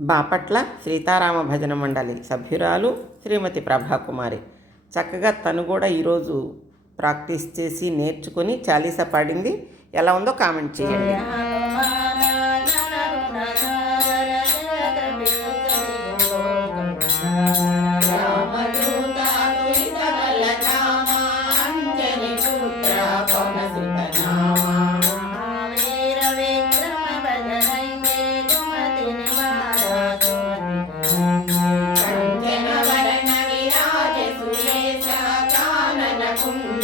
బాపట్ల సీతారామ భజన మండలి సభ్యురాలు శ్రీమతి ప్రభాకుమారి. చక్కగా తను కూడా ఈరోజు ప్రాక్టీస్ చేసి నేర్చుకొని చాలీసా పాడింది. ఎలా ఉందో కామెంట్ చేయండి.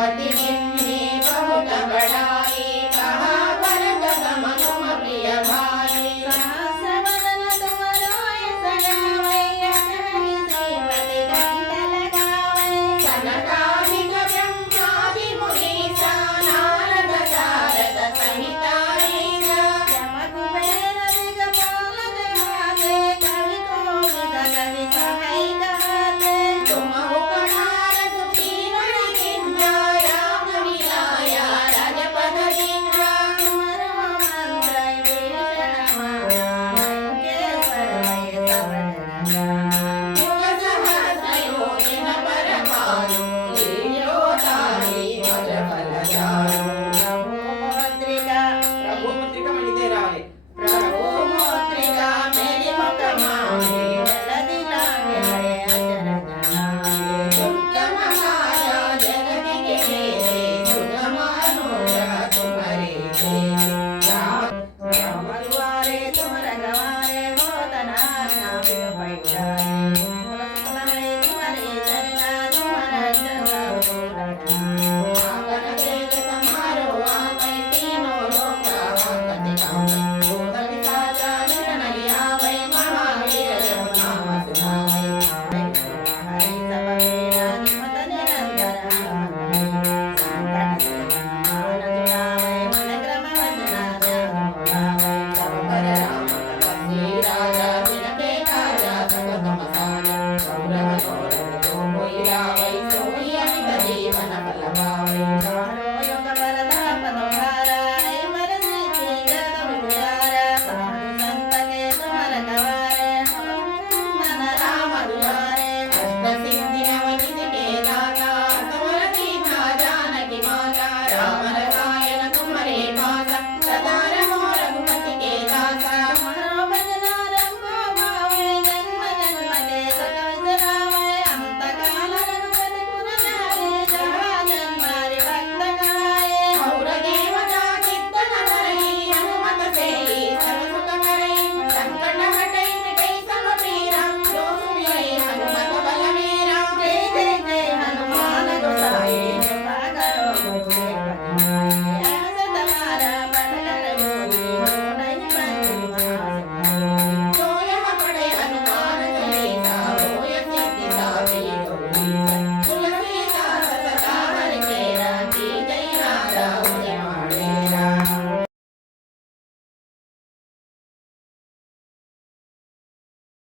पति बड़ा Thank you.